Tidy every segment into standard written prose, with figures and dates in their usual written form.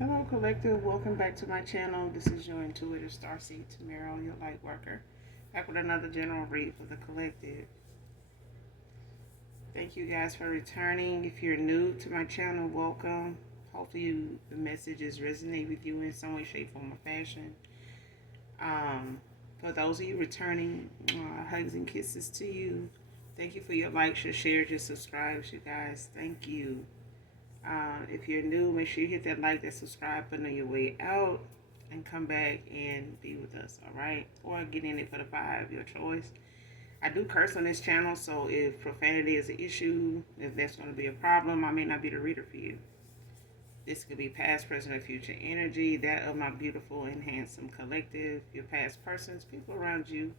Hello, collective. Welcome back to my channel. This is your intuitive starseed Tamara, your light worker. Back with another general read for the collective. Thank you guys for returning. If you're new to my channel, welcome. Hopefully, the messages resonate with you in some way, shape, form, or fashion. For those of you returning, hugs and kisses to you. Thank you for your likes, your shares, your subscribes, you guys. Thank you. If you're new, make sure you hit that like, that subscribe button on your way out and come back and be with us, all right? Or get in it for the vibe, your choice. I do curse on this channel, so if profanity is an issue, if that's going to be a problem, I may not be the reader for you. This could be past, present, or future energy, that of my beautiful and handsome collective, your past persons, people around you,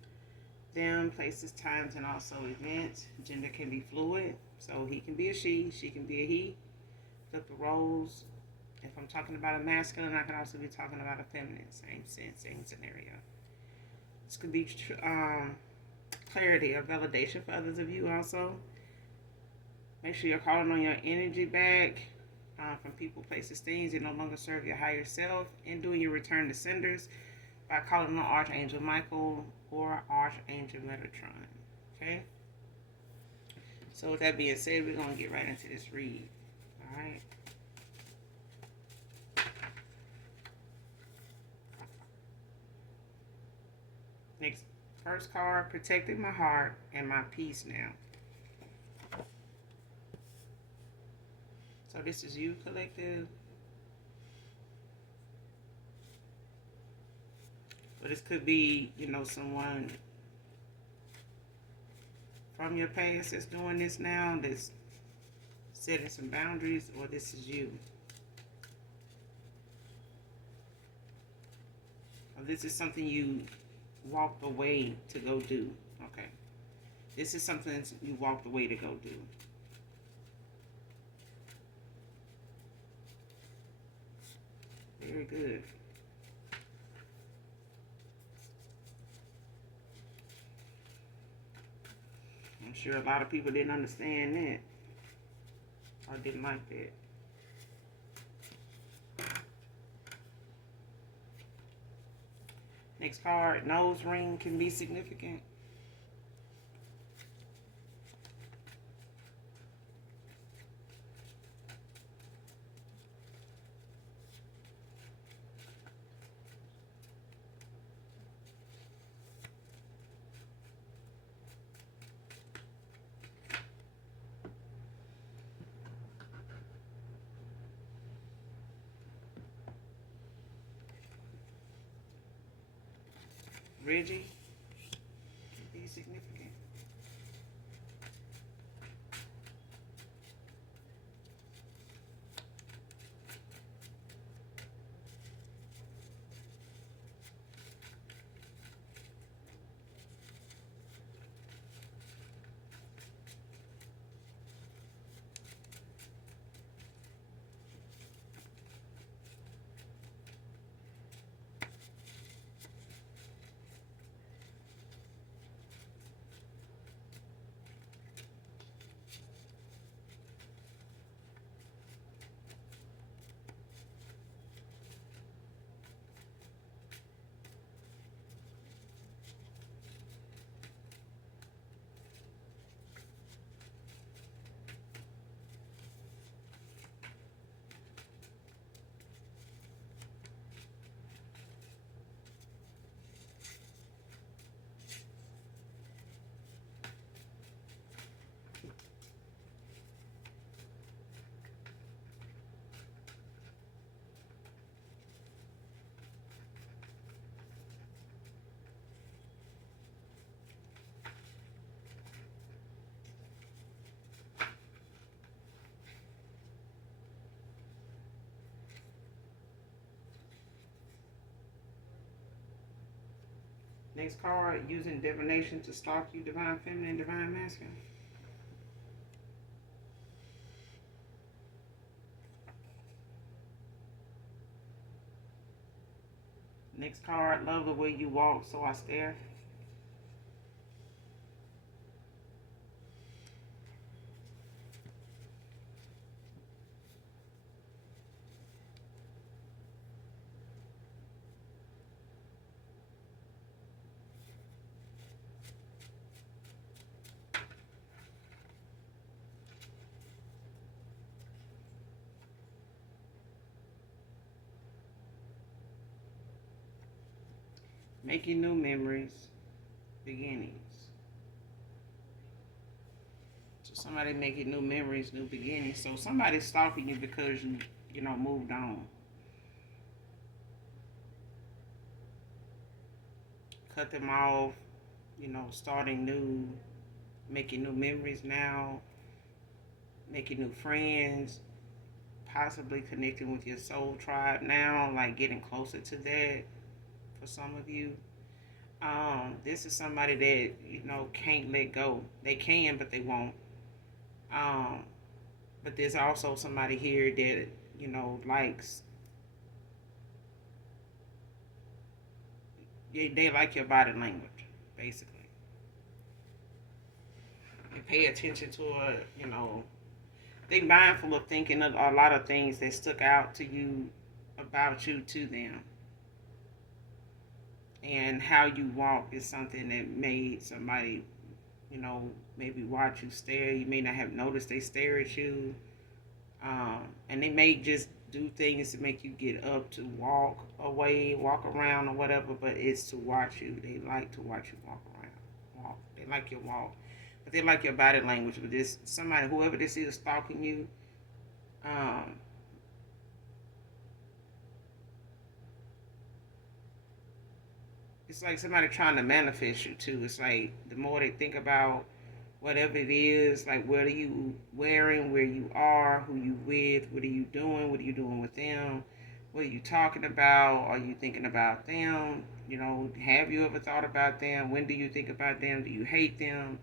them, places, times, and also events. Gender can be fluid, so he can be a she can be a he. Flip the roles. If I'm talking about a masculine, I can also be talking about a feminine. Same sense, same scenario. This could be clarity or validation for others of you also. Make sure you're calling on your energy back from people, places, things that no longer serve your higher self, and doing your return to senders by calling on Archangel Michael or Archangel Metatron. Okay? So with that being said, we're going to get right into this read. Alright. Next, first card, protecting my heart and my peace now. So this is you, collective. But this could be, someone from your past that's doing this now, that's setting some boundaries, or this is you. Or this is something you walked away to go do. Okay. This is something you walked away to go do. Very good. I'm sure a lot of people didn't understand that. Or didn't like that. Next card, nose ring can be significant. Reggie can be significant. Next card, using divination to stalk you, divine feminine, divine masculine. Next card, love the way you walk, so I stare. Making new memories, beginnings. So somebody making new memories, new beginnings. So somebody's stalking you because you moved on. Cut them off, starting new, making new memories now, making new friends, possibly connecting with your soul tribe now, like getting closer to that for some of you. This is somebody that, can't let go. They can, but they won't. Um, but there's also somebody here that, likes, they like your body language, basically. They pay attention to it, they mindful of thinking of a lot of things that stuck out to you, about you, to them. And how you walk is something that made somebody, maybe watch you stare. You may not have noticed they stare at you. And they may just do things to make you get up to walk away, walk around, or whatever, but it's to watch you. They like to watch you walk. They like your walk. But they like your body language. But this somebody, whoever this is stalking you, um, it's like somebody trying to manifest you too. It's like the more they think about whatever it is, like what are you wearing, where you are, who you with, what are you doing with them, what are you talking about, are you thinking about them, have you ever thought about them, when do you think about them, do you hate them,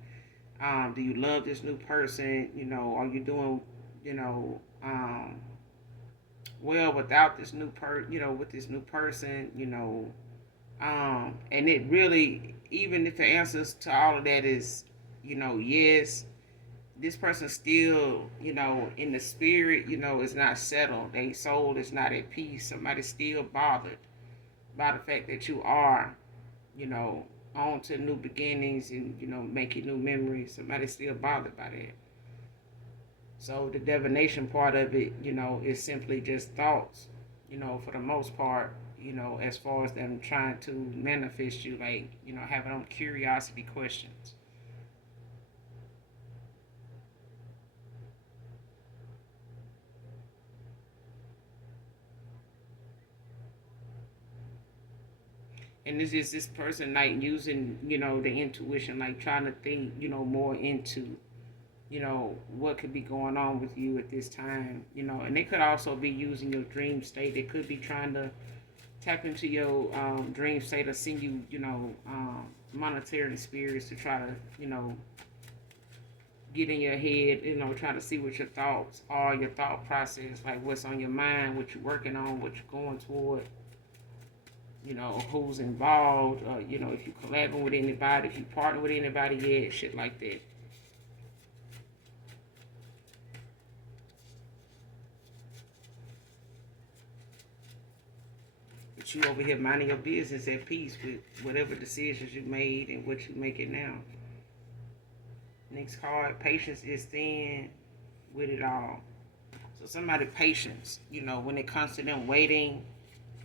do you love this new person, are you doing, well without this with this new person, and it really, even if the answers to all of that is, yes, this person still, in the spirit, is not settled. Their soul is not at peace. Somebody's still bothered by the fact that you are, you know, on to new beginnings and, making new memories. Somebody's still bothered by that. So the divination part of it, is simply just thoughts, for the most part, as far as them trying to manifest you, like, having them curiosity questions. And it's just this person like using, the intuition, like trying to think, more into, what could be going on with you at this time, and they could also be using your dream state. They could be trying to tap into your dream state or send you, monetary spirits to try to, get in your head, try to see what your thoughts are, your thought process, like what's on your mind, what you're working on, what you're going toward, who's involved, if you collaborate with anybody, if you partner with anybody yet, shit like that. But you over here minding your business at peace with whatever decisions you made and what you making now. Next card, patience is thin with it all. So somebody patience, when it comes to them waiting,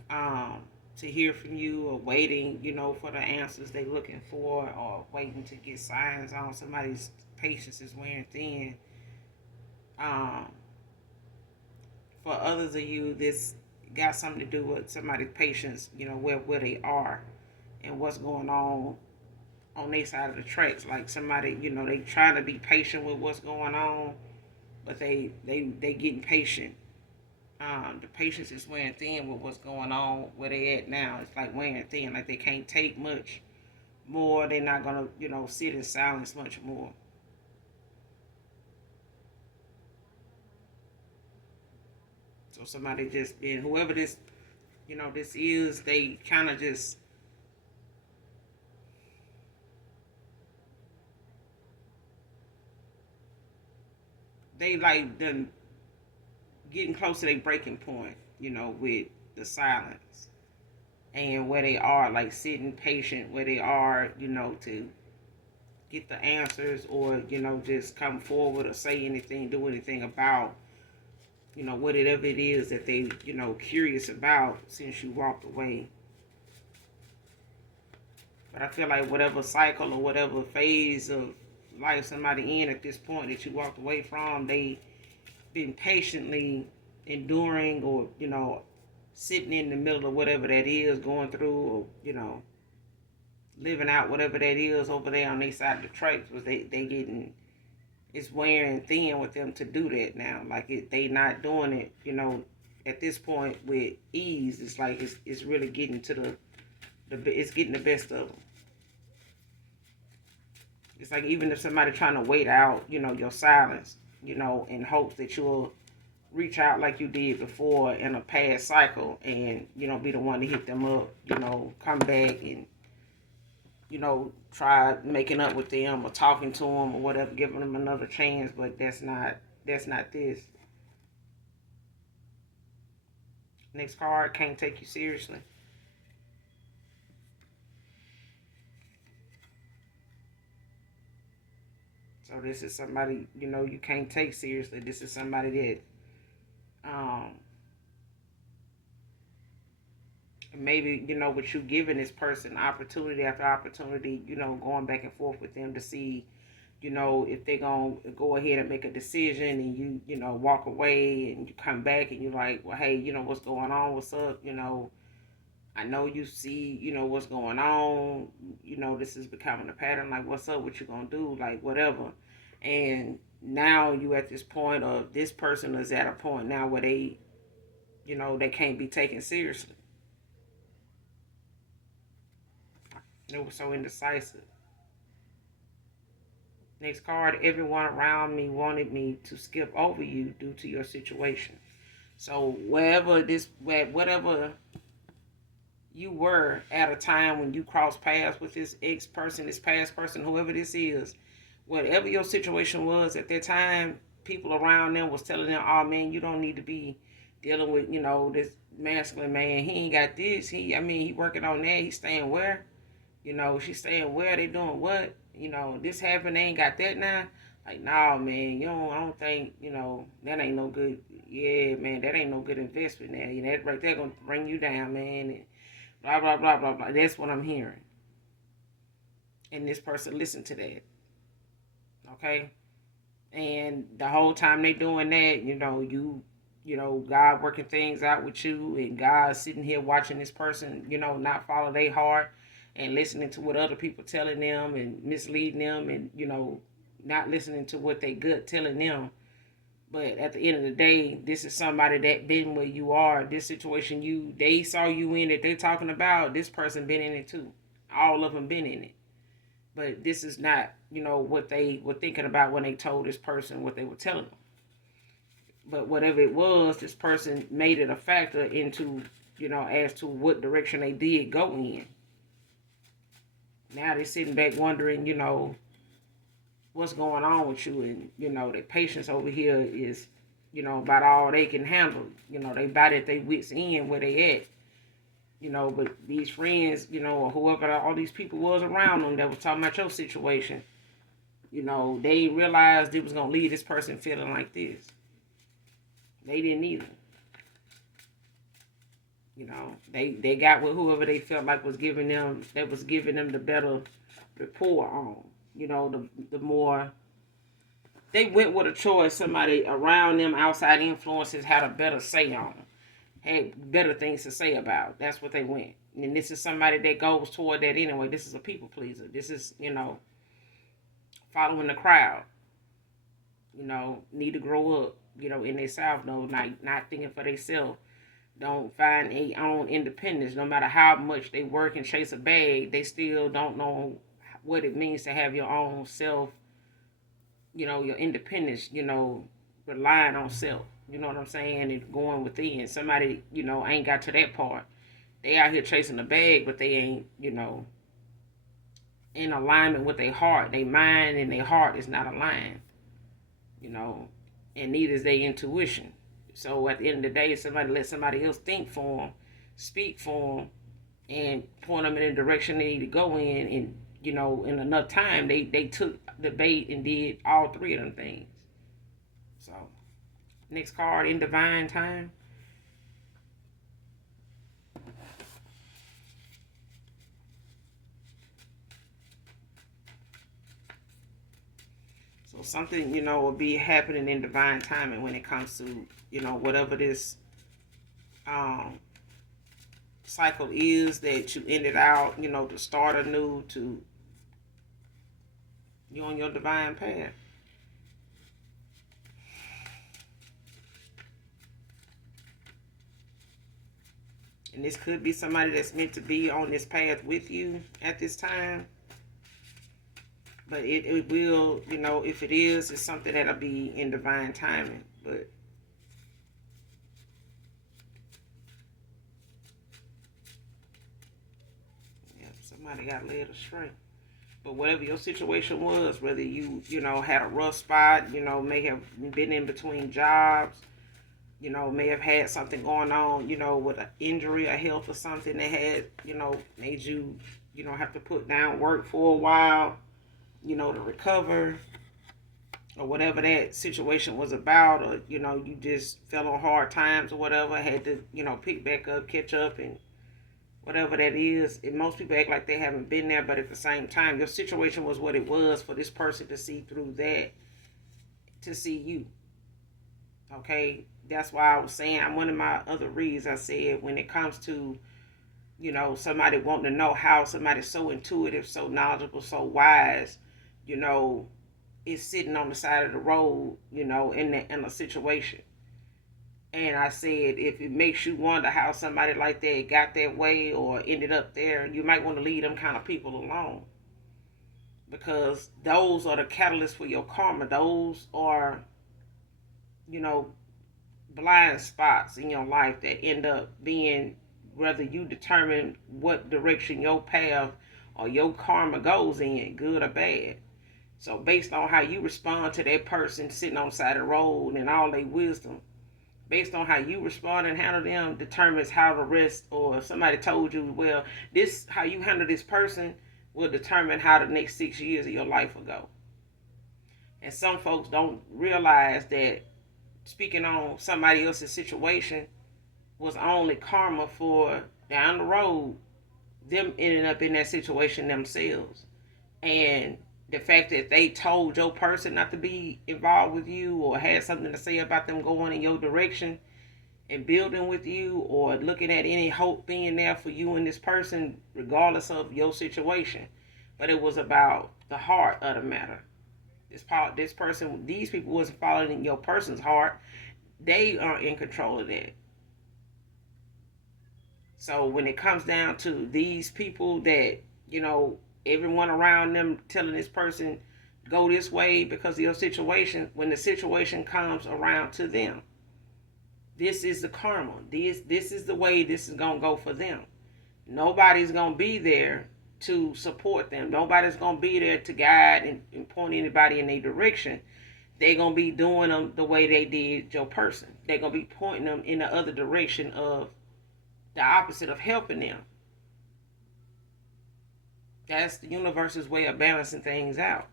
um, to hear from you, or waiting, for the answers they looking for, or waiting to get signs on. Somebody's patience is wearing thin. Um, for others of you, this got something to do with somebody's patience, where they are and what's going on their side of the tracks. Like somebody, they trying to be patient with what's going on, but they getting patient. The patience is wearing thin with what's going on where they at now. It's like wearing thin, like they can't take much more. They're not gonna, sit in silence much more. So somebody just been, whoever this, this is, they kind of just, they like done getting close to their breaking point, with the silence and where they are, like sitting patient where they are, to get the answers, or just come forward or say anything, do anything about, whatever it is that they, curious about since you walked away. But I feel like whatever cycle or whatever phase of life somebody in at this point that you walked away from, they been patiently enduring, or sitting in the middle of whatever that is, going through, or living out whatever that is over there on their side of the tracks. Was they getting, it's wearing thin with them to do that now. Like they not doing it, at this point with ease. It's like it's really getting to the it's getting the best of them. It's like even if somebody trying to wait out, your silence, in hopes that you'll reach out like you did before in a past cycle, and be the one to hit them up, come back and try making up with them or talking to them or whatever, giving them another chance. But that's not this. Next card, can't take you seriously. So this is somebody, you can't take seriously. This is somebody that maybe, with you giving this person opportunity after opportunity, going back and forth with them to see, if they're going to go ahead and make a decision, and you walk away and you come back and you're like, well, hey, what's going on? What's up? I know you see, what's going on. This is becoming a pattern. Like, what's up? What you going to do? Like, whatever. And now you at this point of, this person is at a point now where they, they can't be taken seriously. They were so indecisive. Next card, everyone around me wanted me to skip over you due to your situation. So whatever you were at a time when you crossed paths with this ex person, this past person, whoever this is, whatever your situation was at that time, people around them was telling them, oh man, you don't need to be dealing with, this masculine man. He ain't got this. He working on that. He's staying where? She's staying where? They doing what? This happened, they ain't got that now. Like, nah, man, I don't think, that ain't no good. Yeah, man, that ain't no good investment now. That right there gonna bring you down, man. And blah, blah, blah, blah, blah. That's what I'm hearing. And this person listened to that. Okay? And the whole time they doing that, God working things out with you, and God sitting here watching this person, not follow their heart, and listening to what other people telling them and misleading them, and not listening to what they gut telling them. But at the end of the day, this is somebody that been where you are. This situation they saw you in, that they talking about, this person been in it too. All of them been in it. But this is not, what they were thinking about when they told this person what they were telling them. But whatever it was, this person made it a factor into, as to what direction they did go in. Now they're sitting back wondering, what's going on with you. And, their patience over here is, about all they can handle. They about at their wits' end where they at. But these friends, or whoever all these people was around them that was talking about your situation, they realized it was going to leave this person feeling like this. They didn't either. They got with whoever they felt like was giving them the better rapport on. The more they went with a choice, somebody around them, outside influences, had a better say on, had better things to say about. That's what they went. And this is somebody that goes toward that anyway. This is a people pleaser. This is, following the crowd. Need to grow up, in their self, not thinking for themselves. Don't find a own independence. No matter how much they work and chase a bag, they still don't know what it means to have your own self, your independence, relying on self. You know what I'm saying? And going within. Somebody, ain't got to that part. They out here chasing the bag, but they ain't, in alignment with their heart. Their mind and their heart is not aligned. And neither is their intuition. So at the end of the day, somebody let somebody else think for them, speak for them, and point them in the direction they need to go in. And, in enough time, they took the bait and did all three of them things. So, next card, in divine time. something, will be happening in divine timing when it comes to, whatever this cycle is that you ended out, to start anew, to you on your divine path. And this could be somebody that's meant to be on this path with you at this time. But it will, if it is, it's something that'll be in divine timing. But yeah, somebody got led astray. But whatever your situation was, whether you, had a rough spot, may have been in between jobs, may have had something going on, with an injury or health or something that had, made you, have to put down work for a while, to recover, or whatever that situation was about, or, you just fell on hard times or whatever, had to, pick back up, catch up, and whatever that is. And most people act like they haven't been there, but at the same time, your situation was what it was for this person to see through that, to see you. Okay? That's why I was saying, one of my other reads, I said, when it comes to, somebody wanting to know how somebody's so intuitive, so knowledgeable, so wise, is sitting on the side of the road, in a situation. And I said, if it makes you wonder how somebody like that got that way or ended up there, you might want to leave them kind of people alone. Because those are the catalysts for your karma. Those are, blind spots in your life that end up being, whether you determine what direction your path or your karma goes in, good or bad. So based on how you respond to that person sitting on the side of the road and all their wisdom, based on how you respond and handle them, determines how the rest, or if somebody told you, well, this, how you handle this person will determine how the next 6 years of your life will go. And some folks don't realize that speaking on somebody else's situation was only karma for down the road them ending up in that situation themselves. And the fact that they told your person not to be involved with you, or had something to say about them going in your direction and building with you, or looking at any hope being there for you and this person, regardless of your situation. But it was about the heart of the matter. This person, these people wasn't following your person's heart. They are in control of that. So when it comes down to these people that, everyone around them telling this person, go this way because of your situation, when the situation comes around to them, this is the karma. This is the way this is going to go for them. Nobody's going to be there to support them. Nobody's going to be there to guide and point anybody in their direction. They're going to be doing them the way they did your person. They're going to be pointing them in the other direction of the opposite of helping them. That's the universe's way of balancing things out.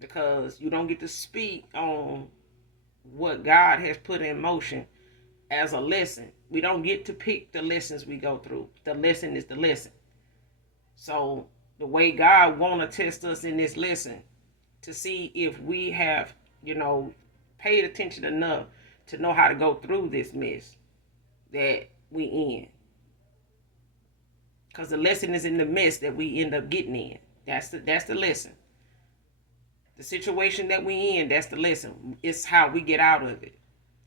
Because you don't get to speak on what God has put in motion as a lesson. We don't get to pick the lessons we go through. The lesson is the lesson. So the way God want to test us in this lesson, to see if we have, paid attention enough to know how to go through this mess that we in. Because the lesson is in the mess that we end up getting in. That's the lesson. The situation that we in, that's the lesson. It's how we get out of it.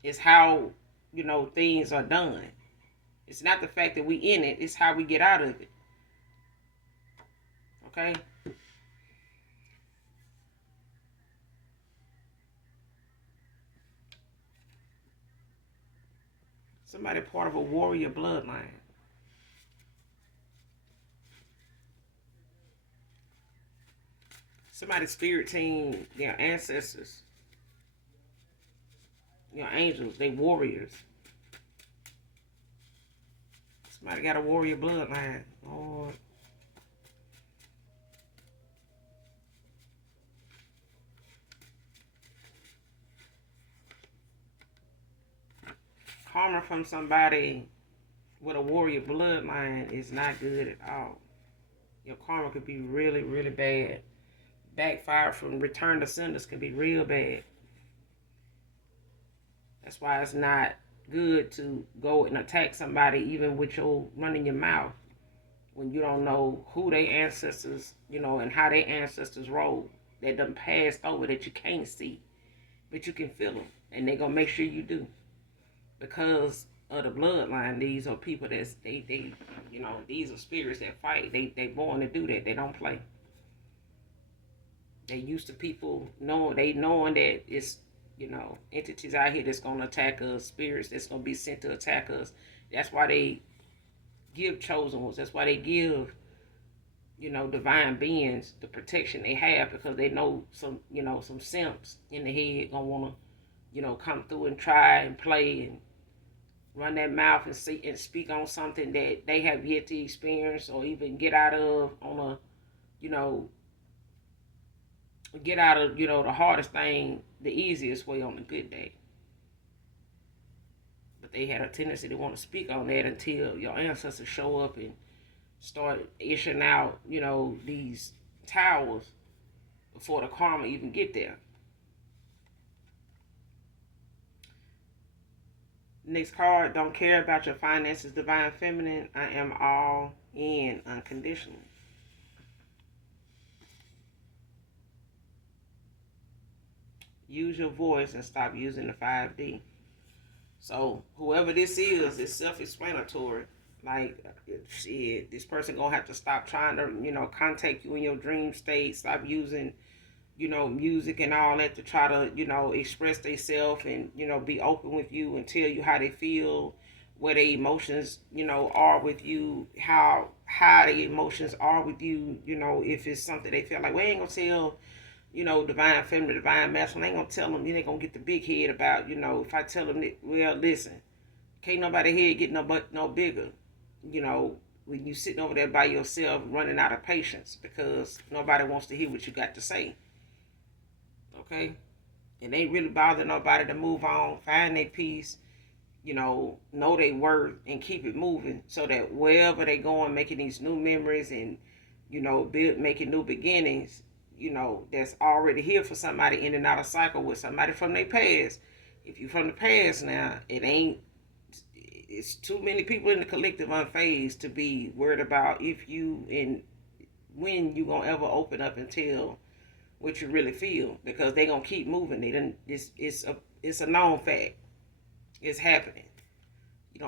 It's how, things are done. It's not the fact that we in it, it's how we get out of it. Okay? Somebody part of a warrior bloodline. Somebody's spirit team, their ancestors, your angels, they warriors. Somebody got a warrior bloodline. Lord. Karma from somebody with a warrior bloodline is not good at all. Your karma could be really, really bad. backfire from return to senders can be real bad. That's why it's not good to go and attack somebody even with your running your mouth when you don't know who their ancestors, and how their ancestors rolled. That done passed over that you can't see, but you can feel them, and they gonna make sure you do. Because of the bloodline, these are people that's these are spirits that fight. They born to do that. They don't play. They used to people knowing that it's entities out here that's gonna attack us, spirits that's gonna be sent to attack us. That's why they give chosen ones. That's why they give divine beings the protection they have, because they know some simps in the head gonna wanna come through and try and play and run their mouth and speak on something that they have yet to experience or even get out of on a the hardest thing the easiest way on a good day. But they had a tendency to want to speak on that until your ancestors show up and start issuing out these towers before the karma even get there. Next card, don't care about your finances, divine feminine. I am all in unconditionally. Use your voice and stop using the 5D. So whoever this is, it's self-explanatory. Like, shit, this person gonna have to stop trying to, contact you in your dream state. Stop using, music and all that to try to, express themselves and, be open with you and tell you how they feel, where their emotions, are with you, how the emotions are with you, if it's something they feel like, we ain't gonna tell, divine feminine, divine masculine, I ain't gonna tell them, they gonna get the big head about, if I tell them that, well, listen, can't nobody head get no bigger, when you sitting over there by yourself running out of patience because nobody wants to hear what you got to say. Okay? It ain't really bother nobody to move on, find their peace, know their worth and keep it moving so that wherever they going, making these new memories and, making new beginnings, that's already here for somebody in and out of cycle with somebody from their past. If you from the past now, it's too many people in the collective unfazed to be worried about if you and when you gonna ever open up and tell what you really feel, because they gonna keep moving. It's a known fact. It's happening.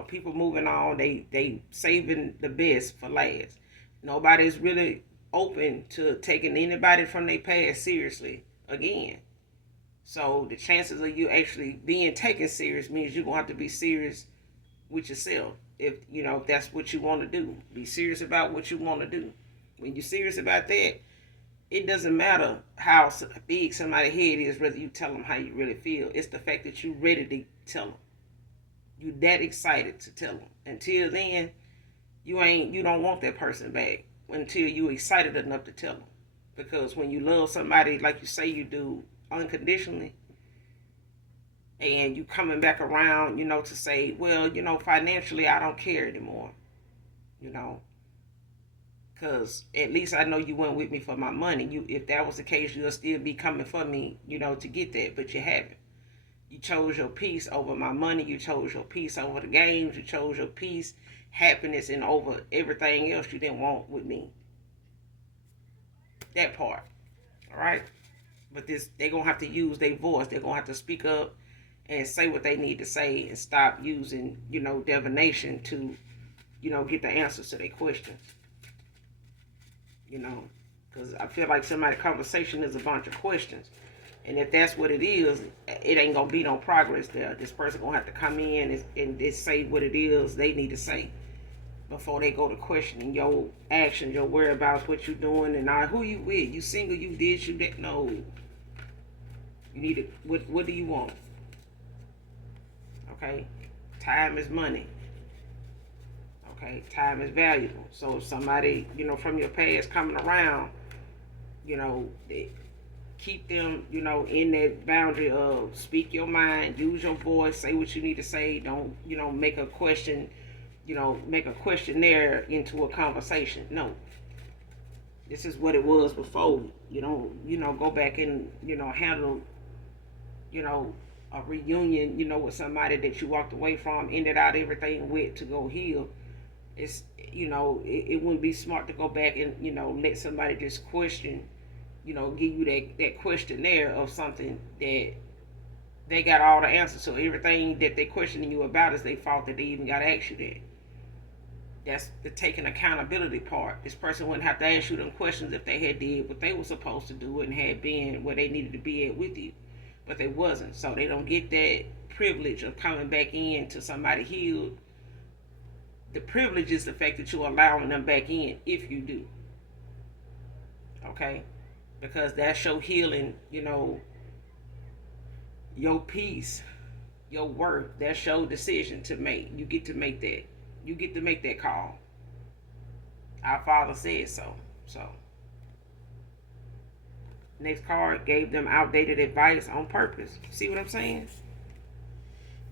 People moving on. They saving the best for last. Nobody's really open to taking anybody from their past seriously again. So the chances of you actually being taken serious means you're gonna have to be serious with yourself. If that's what you want to do, be serious about what you want to do. When you're serious about that, it doesn't matter how big somebody's head is, whether you tell them how you really feel. It's the fact that you're ready to tell them. You're that excited to tell them. Until then, you don't want that person back until you're excited enough to tell them. Because when you love somebody like you say you do unconditionally, and you coming back around, to say, well, financially I don't care anymore, because at least I know you went with me for my money. If that was the case, you'll still be coming for me, to get that, but you haven't. You chose your peace over my money. You chose your peace over the games. You chose your peace, happiness, and over everything else you didn't want with me. That part, all right? But they're going to have to use their voice. They're going to have to speak up and say what they need to say and stop using, divination to, get the answers to their questions. Because I feel like somebody's conversation is a bunch of questions. And if that's what it is, it ain't going to be no progress there. This person going to have to come in and just say what it is they need to say before they go to questioning your actions, your whereabouts, what you doing, and who you with. You single, you did, you that. No. You need to, what do you want? Okay? Time is money. Okay? Time is valuable. So if somebody, from your past coming around, keep them, in that boundary of speak your mind, use your voice, say what you need to say. Don't, make a question, make a questionnaire into a conversation. No. This is what it was before. You don't, go back and, handle, you know, a reunion, with somebody that you walked away from, ended out everything with to go heal. It's, it wouldn't be smart to go back and, let somebody just question, give you that questionnaire of something that they got all the answers. So everything that they questioning you about is their fault that they even got to ask you that. That's the taking accountability part. This person wouldn't have to ask you them questions if they had did what they were supposed to do and had been where they needed to be at with you, but they wasn't. So they don't get that privilege of coming back in to somebody healed. The privilege is the fact that you're allowing them back in if you do. Okay? Because that's your healing, your peace, your worth. That's your decision to make. You get to make that. You get to make that call. Our Father said so. So, next card gave them outdated advice on purpose. See what I'm saying?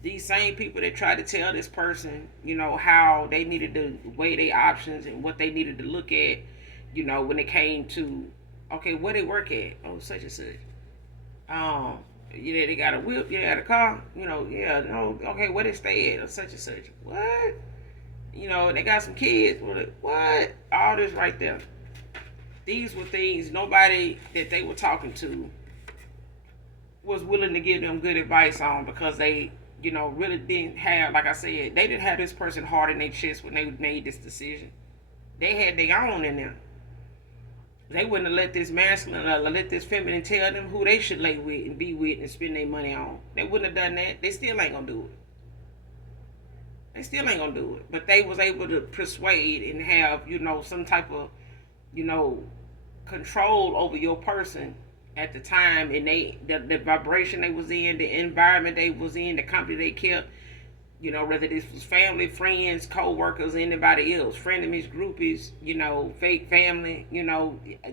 These same people that tried to tell this person, how they needed to weigh their options and what they needed to look at, when it came to, okay, where they work at? Oh, such and such. They got a whip, they got a car, yeah, no, okay, where they stay at? Or such and such. What? They got some kids. What? All this right there. These were things nobody that they were talking to was willing to give them good advice on, because they, really didn't have, like I said, they didn't have this person hard in their chest when they made this decision. They had their own in them. They wouldn't have let this masculine or let this feminine tell them who they should lay with and be with and spend their money on. They wouldn't have done that. They still ain't gonna do it. They still ain't gonna do it. But they was able to persuade and have, some type of, control over your person at the time, and the vibration they was in, the environment they was in, the company they kept, whether this was family, friends, co-workers, anybody else, frenemies, groupies, fake family,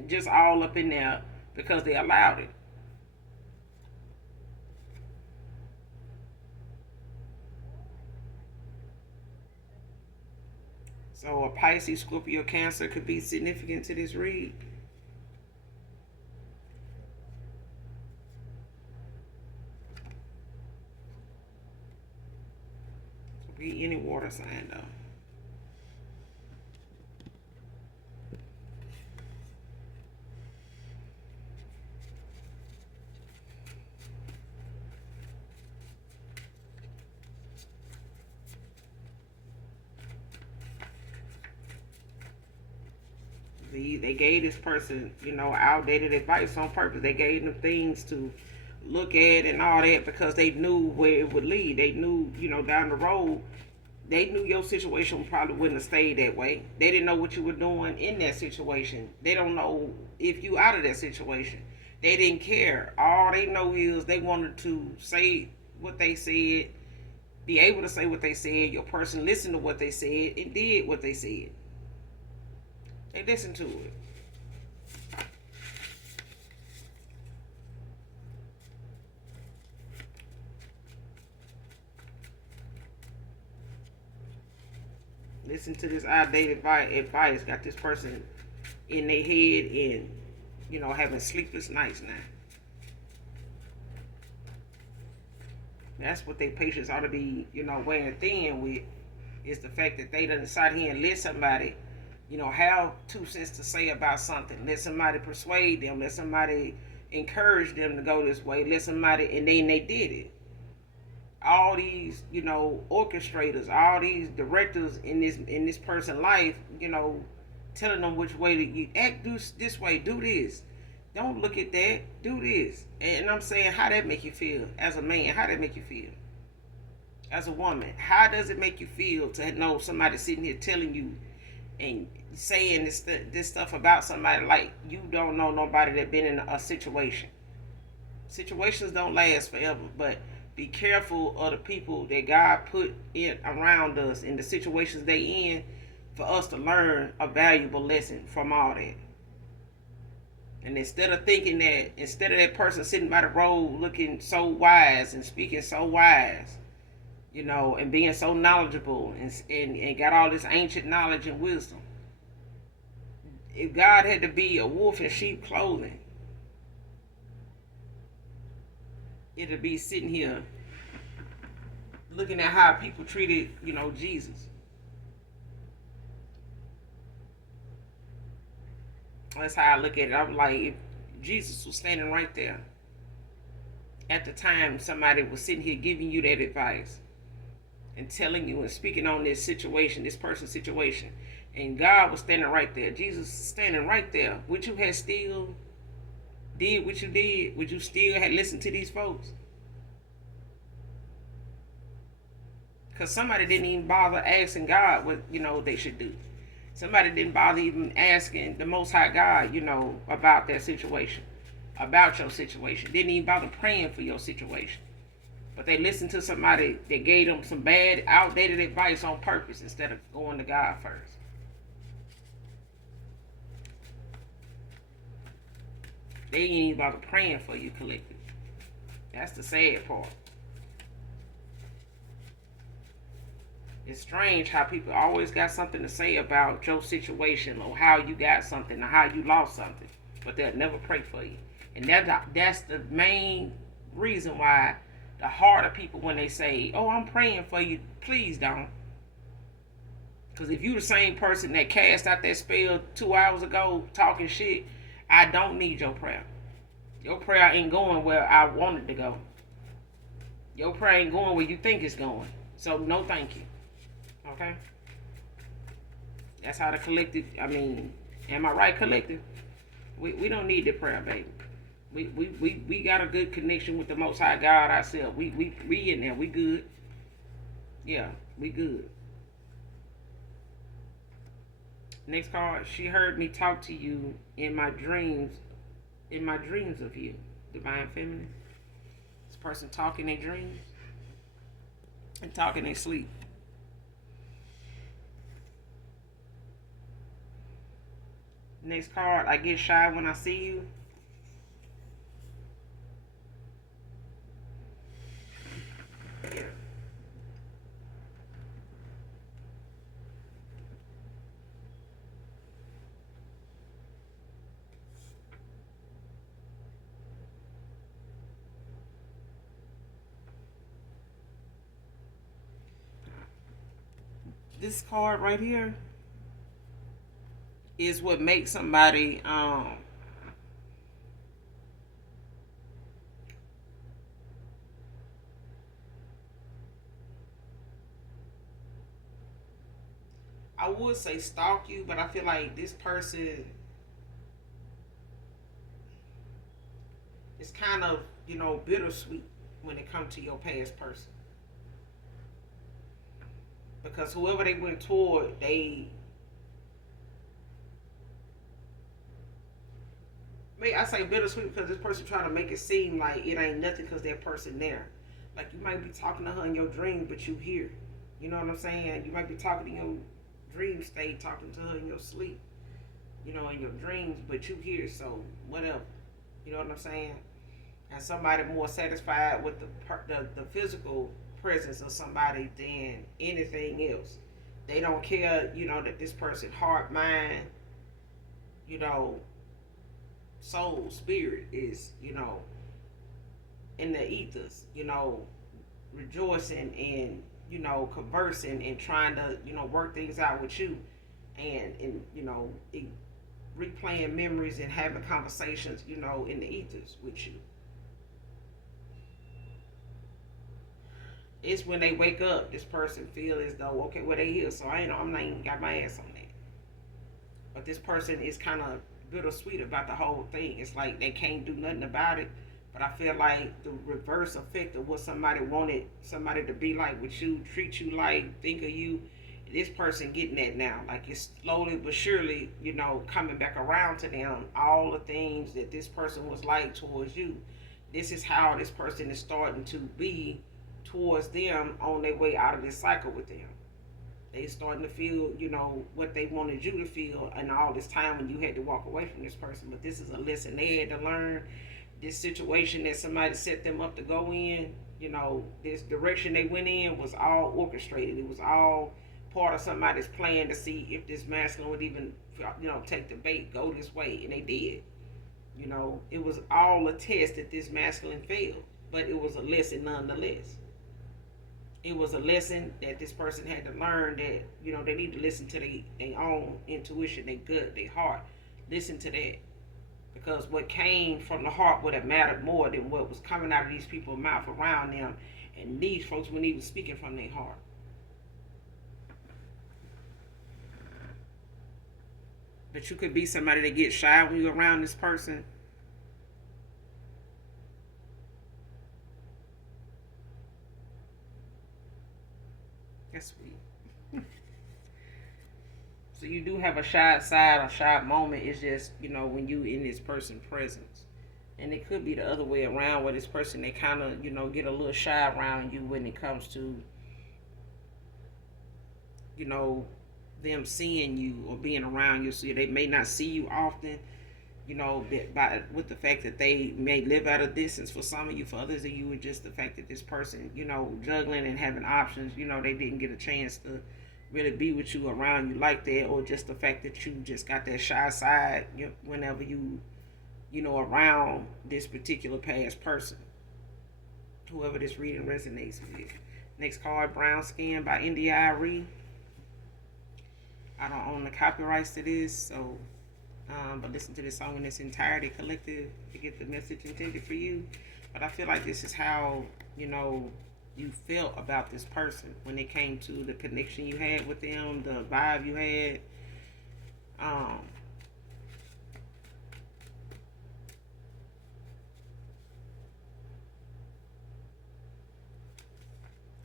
just all up in there because they allowed it. So a Pisces, Scorpio, Cancer could be significant to this read. Could be any water sign though. They gave this person, outdated advice on purpose. They gave them things to look at and all that because they knew where it would lead. They knew, down the road, they knew your situation probably wouldn't have stayed that way. They didn't know what you were doing in that situation. They don't know if you out of that situation. They didn't care. All they know is they wanted to say what they said, be able to say what they said. Your person listened to what they said and did what they said. They listened to it. Listen to this outdated advice. Got this person in their head and, having sleepless nights now. That's what their patients ought to be, wearing thin with, is the fact that they done decide here and let somebody, have 2 cents to say about something. Let somebody persuade them. Let somebody encourage them to go this way. Let somebody, and then they did it. All these, orchestrators, all these directors in this person's life, telling them which way to you act, do this way, do this. Don't look at that, do this. And I'm saying, how that make you feel as a man? How that make you feel as a woman? How does it make you feel to know somebody sitting here telling you and saying this stuff about somebody like you don't know nobody that been in a situation? Situations don't last forever, but be careful of the people that God put in around us and the situations they in, for us to learn a valuable lesson from all that. And instead of that person sitting by the road looking so wise and speaking so wise, and being so knowledgeable and got all this ancient knowledge and wisdom, If God had to be a wolf in sheep clothing, it'd be sitting here looking at how people treated, Jesus. That's how I look at it. I'm like, if Jesus was standing right there at the time somebody was sitting here giving you that advice and telling you and speaking on this situation, this person's situation, and God was standing right there, Jesus standing right there, would you have still did what you did? Would you still have listened to these folks? Because somebody didn't even bother asking God what they should do. Somebody didn't bother even asking the Most High God, about their situation, about your situation. Didn't even bother praying for your situation. But they listened to somebody that gave them some bad, outdated advice on purpose instead of going to God first. They ain't even bother praying for you collectively. That's the sad part. It's strange how people always got something to say about your situation or how you got something or how you lost something, but they'll never pray for you. And that's the main reason why the heart of people, when they say, oh, I'm praying for you, please don't. Because if you the same person that cast out that spell 2 hours ago talking shit, I don't need your prayer. Your prayer ain't going where I want it to go. Your prayer ain't going where you think it's going. So no thank you. Okay? That's how the collective, am I right, collective? We don't need the prayer, baby. We got a good connection with the Most High God ourselves. We in there. We good. Yeah, we good. Next card. She heard me talk to you in my dreams. In my dreams of you, divine feminine. This person talking in dreams and talking in sleep. Next card. I get shy when I see you. Yeah. This card right here is what makes somebody I would say stalk you, but I feel like this person is kind of, bittersweet when it comes to your past person. Because whoever they went toward, I say bittersweet because this person trying to make it seem like it ain't nothing because that person there. Like you might be talking to her in your dreams, but you hear. You know what I'm saying? You might be talking in your dream state, talking to her in your sleep. In your dreams, but you hear. So whatever. You know what I'm saying? And somebody more satisfied with the physical presence of somebody than anything else. They don't care, that this person heart, mind, soul, spirit is, in the ethers, rejoicing and, conversing and trying to, work things out with you and replaying memories and having conversations, in the ethers with you. It's when they wake up, this person feel as though, okay, well they here, so I'm not even got my ass on that. But this person is kind of bittersweet about the whole thing. It's like they can't do nothing about it. But I feel like the reverse effect of what somebody wanted somebody to be like with you, treat you like, think of you, this person getting that now. Like it's slowly but surely, coming back around to them. All the things that this person was like towards you. This is how this person is starting to be towards them on their way out of this cycle with them. They starting to feel, what they wanted you to feel and all this time when you had to walk away from this person. But this is a lesson they had to learn. This situation that somebody set them up to go in, this direction they went in was all orchestrated. It was all part of somebody's plan to see if this masculine would even, take the bait, go this way, and they did. It was all a test that this masculine failed, but it was a lesson nonetheless. It was a lesson that this person had to learn that, they need to listen to their own intuition, their gut, their heart. Listen to that. Because what came from the heart would have mattered more than what was coming out of these people's mouth around them. And these folks weren't even speaking from their heart. But you could be somebody that gets shy when you're around this person. That's sweet. So you do have a shy side, a shy moment. It's just, when you in this person's presence. And it could be the other way around, where this person, they kind of, get a little shy around you when it comes to, them seeing you or being around you. So they may not see you often, with the fact that they may live at a distance for some of you. For others of you, it's just the fact that this person, juggling and having options, they didn't get a chance to really be with you, around you like that, or just the fact that you just got that shy side whenever you, around this particular past person, whoever this reading resonates with. Next card, Brown Skin by India Irie. I don't own the copyrights to this, so but listen to this song in its entirety, collective, to get the message intended for you. But I feel like this is how, you felt about this person when it came to the connection you had with them, the vibe you had.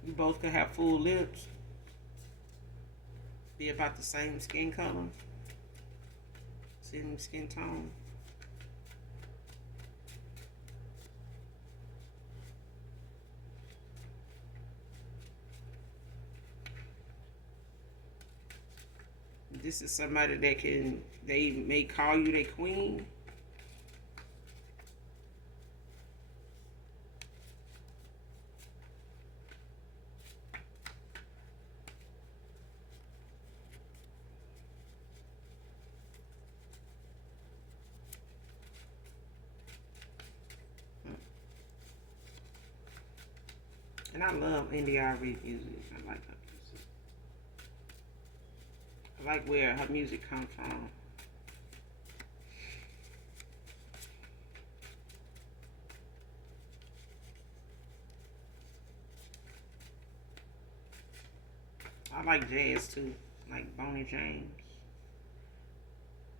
You both could have full lips, be about the same skin color, same skin tone. This is somebody that they may call you their queen. And I love India Irie music. I like her music. I like where her music comes from. I like jazz too, like Boney James.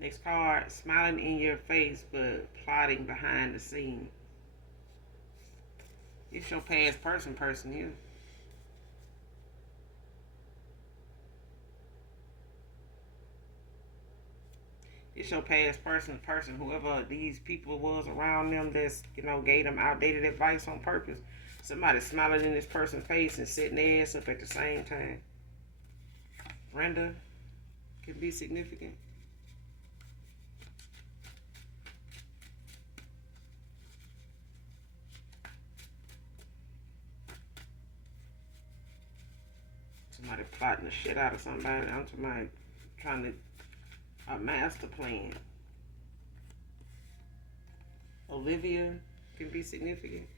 Next card, smiling in your face but plotting behind the scenes. It's your past person here. It's your past person, whoever these people was around them that's, gave them outdated advice on purpose. Somebody smiling in this person's face and setting their ass up at the same time. Brenda can be significant. Somebody plotting the shit out of somebody. I'm somebody trying to a master plan. Olivia can be significant.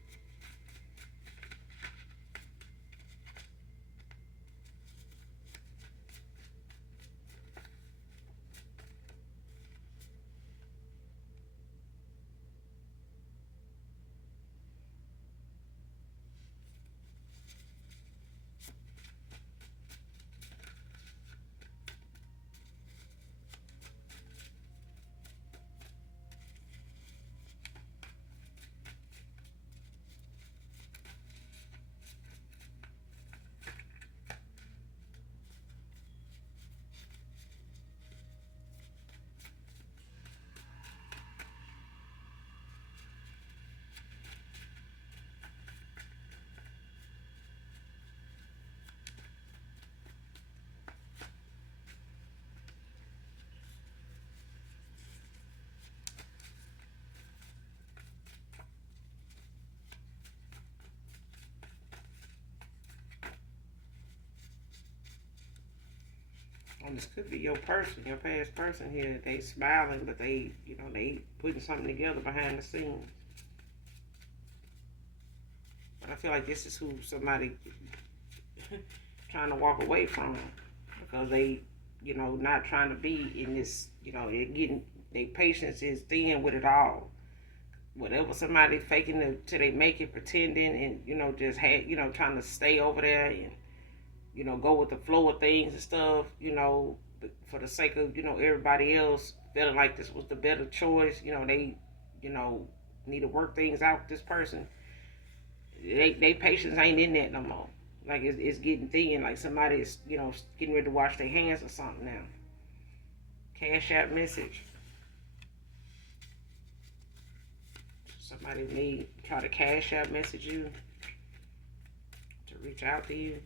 And this could be your person, your past person here. They smiling, but they, they putting something together behind the scenes. But I feel like this is who somebody trying to walk away from, because they, not trying to be in this, they're getting, their patience is thin with it all. Whatever somebody faking it till they make it, pretending, and just had, trying to stay over there and go with the flow of things and stuff, for the sake of, everybody else feeling like this was the better choice. They, need to work things out with this person. They patience ain't in that no more. Like it's getting thin. Like somebody is, getting ready to wash their hands or something now. Cash app message. Somebody may try to cash app message you to reach out to you.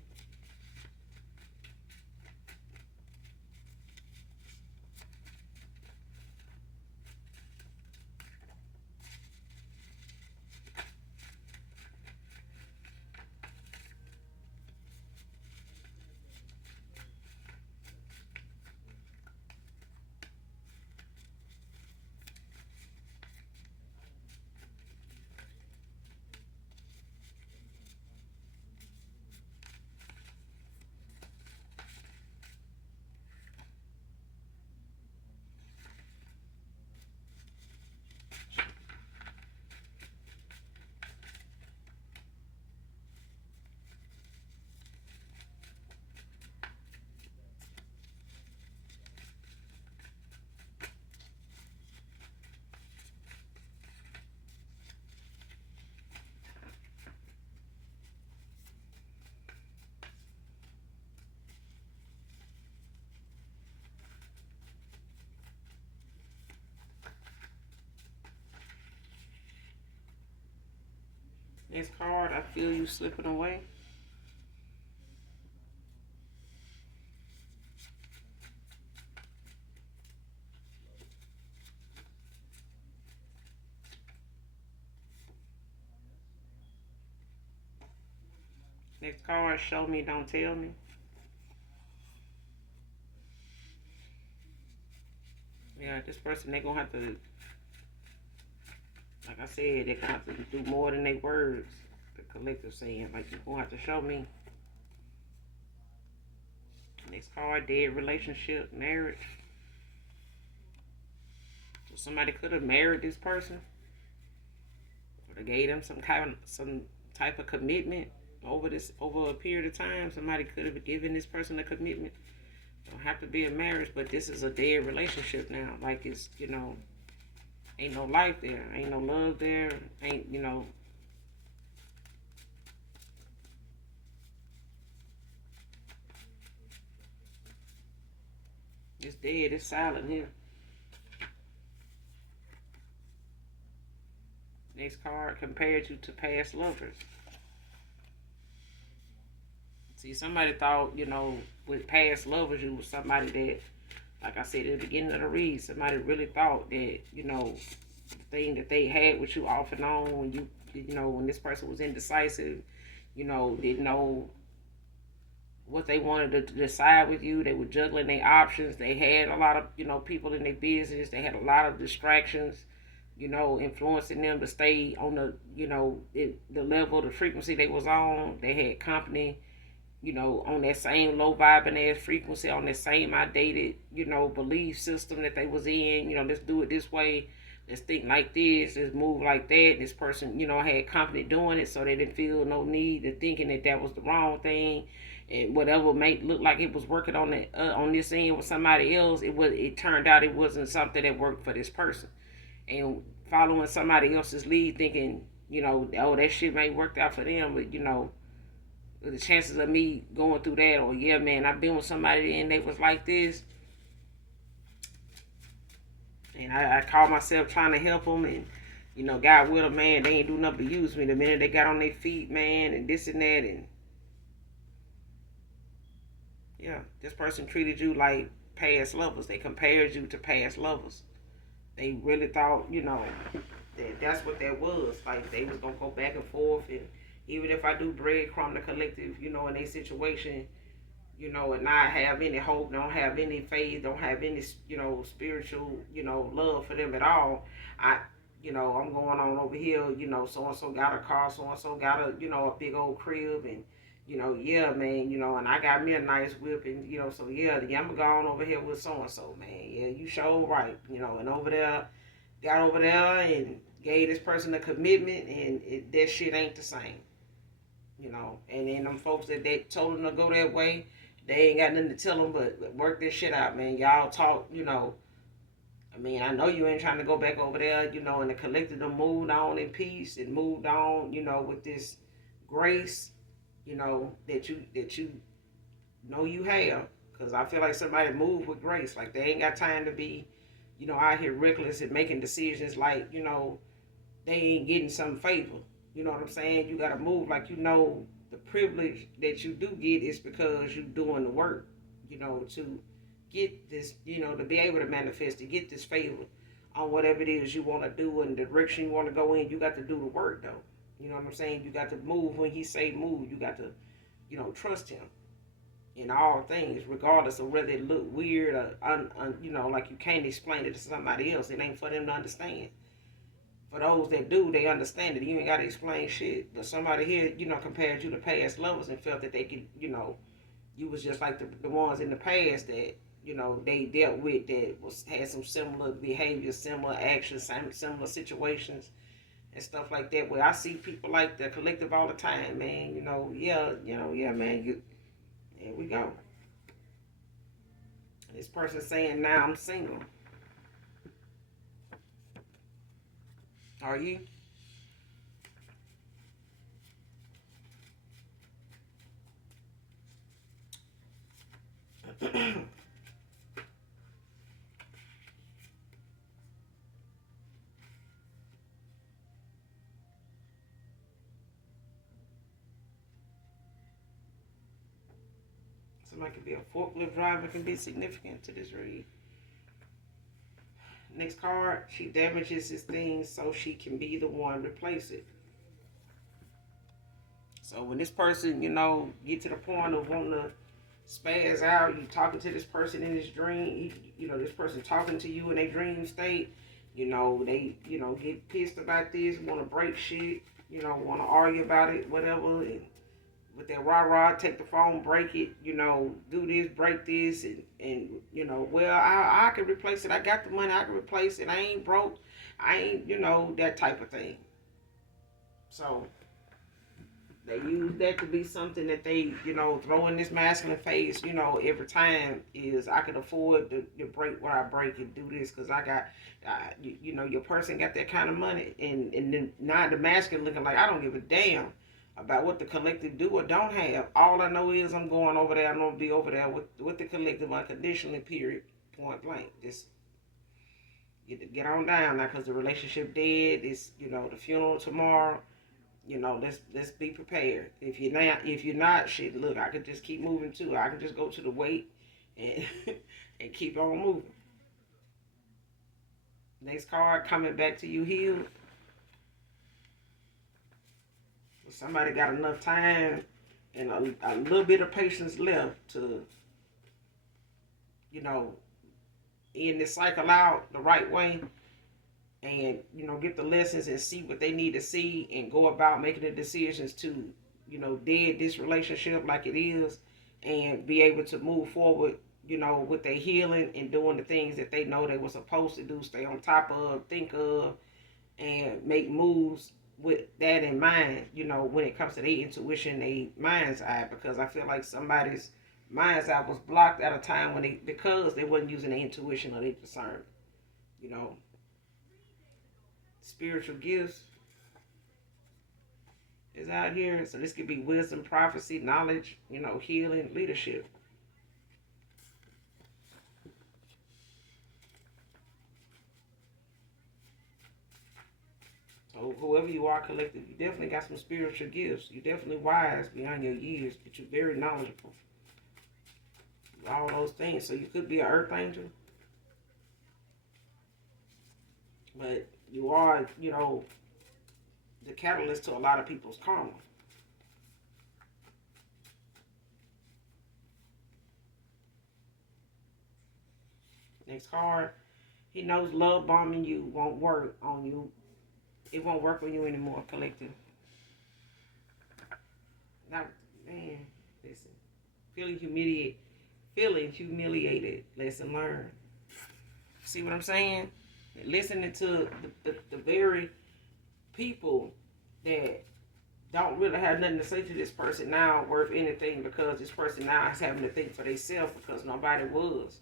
Next card, I feel you slipping away. Next card, show me, don't tell me. Yeah, this person, they gonna have to, like I said, they're gonna have to do more than their words. The collective saying, like, you're gonna have to show me. Next card, dead relationship, marriage. So somebody could have married this person, or they gave them some type of commitment over a period of time. Somebody could have given this person a commitment. Don't have to be a marriage, but this is a dead relationship now. Like it's, ain't no life there, ain't no love there, ain't, it's dead, it's silent here. Next card, compared you to past lovers. See, somebody thought, with past lovers, you was somebody that, like I said at the beginning of the read, somebody really thought that, the thing that they had with you off and on when when this person was indecisive, didn't know what they wanted to decide with you. They were juggling their options. They had a lot of, people in their business. They had a lot of distractions, influencing them to stay on the level, the frequency they was on. They had company, on that same low vibing ass frequency, on that same outdated, belief system that they was in. Let's do it this way. Let's think like this. Let's move like that. This person, had company doing it, so they didn't feel no need to thinking that was the wrong thing. And whatever made look like it was working on this end with somebody else, it turned out it wasn't something that worked for this person. And following somebody else's lead, thinking, oh, that shit may worked out for them, but the chances of me going through that, or yeah, man, I've been with somebody and they was like this, and I called myself trying to help them, and got with them, man, they ain't do nothing but use me. The minute they got on their feet, man, and this and that, and yeah, this person treated you like past lovers. They compared you to past lovers. They really thought, that's what that was. Like they was gonna go back and forth, and even if I do breadcrumb the collective, in a situation, you know, and not have any hope, don't have any faith, don't have any, you know, spiritual, you know, love for them at all. I, you know, I'm going on over here, you know, so and so got a car, so and so got a, you know, a big old crib, and you know, yeah, man, you know, and I got me a nice whip, and you know, so yeah, I'm going over here with so and so, man. Yeah, you sure right, you know, and over there, got over there and gave this person a commitment, and that shit ain't the same, you know. And then them folks that they told them to go that way, they ain't got nothing to tell them but work this shit out, man. Y'all talk, you know. I mean, I know you ain't trying to go back over there, you know, and the collective them moved on in peace and moved on, you know, with this grace, you know, that you know you have. Because I feel like somebody moved with grace. Like they ain't got time to be, you know, out here reckless and making decisions like, you know, they ain't getting some favor. You know what I'm saying? You gotta move like you know the privilege that you do get is because you doing the work, you know, to get this, you know, to be able to manifest, to get this favor on whatever it is you want to do and the direction you want to go in. You got to do the work though. You know what I'm saying? You got to move when he say move. You got to, you know, trust him in all things, regardless of whether it look weird or you know, like you can't explain it to somebody else. It ain't for them to understand. For those that do, they understand it. You ain't got to explain shit. But somebody here, you know, compared you to past lovers and felt that they could, you know, you was just like the ones in the past that, you know, they dealt with that was had some similar behaviors, similar actions, similar situations and stuff like that. Where I see people like the collective all the time, man. You know, yeah, man. Here we go. This person saying now I'm single. Are you? Somebody could be a forklift driver, can be significant to this read. Next card, she damages his things so she can be the one to replace it. So when this person, you know, get to the point of wanting to spaz out, you talking to this person in his dream, you know, this person talking to you in a dream state, you know, they, you know, get pissed about this, want to break shit, you know, want to argue about it, whatever, and with that rah-rah, take the phone, break it, you know, do this, break this, and you know, well, I can replace it. I got the money, I can replace it. I ain't broke. I ain't, you know, that type of thing. So they use that to be something that they, you know, throw in this masculine face, you know, every time is I can afford to break what I break and do this because I got, you know, your person got that kind of money. And then now the masculine looking like I don't give a damn about what the collective do or don't have. All I know is I'm going over there. I'm going to be over there with the collective unconditionally, period, point blank. Just get on down now because the relationship dead. It's, you know, the funeral tomorrow. You know, let's be prepared. If you're not, shit. Look, I could just keep moving too. I could just go to the wait and and keep on moving. Next card coming back to you healed. Somebody got enough time and a little bit of patience left to, you know, end this cycle out the right way and, you know, get the lessons and see what they need to see and go about making the decisions to, you know, dead this relationship like it is and be able to move forward, you know, with their healing and doing the things that they know they were supposed to do, stay on top of, think of, and make moves with that in mind, you know, when it comes to their intuition, their mind's eye, because I feel like somebody's mind's eye was blocked at a time when because they wasn't using their intuition or their discernment, you know. Spiritual gifts is out here. So this could be wisdom, prophecy, knowledge, you know, healing, leadership. So whoever you are collective, you definitely got some spiritual gifts. You're definitely wise beyond your years, but you're very knowledgeable. All those things. So you could be an earth angel, but you are, you know, the catalyst to a lot of people's karma. Next card. He knows love bombing you won't work on you. It won't work on you anymore, collective. Now, man, listen. Feeling humiliated. Lesson learned. See what I'm saying? Listening to the very people that don't really have nothing to say to this person now worth anything, because this person now is having to think for themselves because nobody was.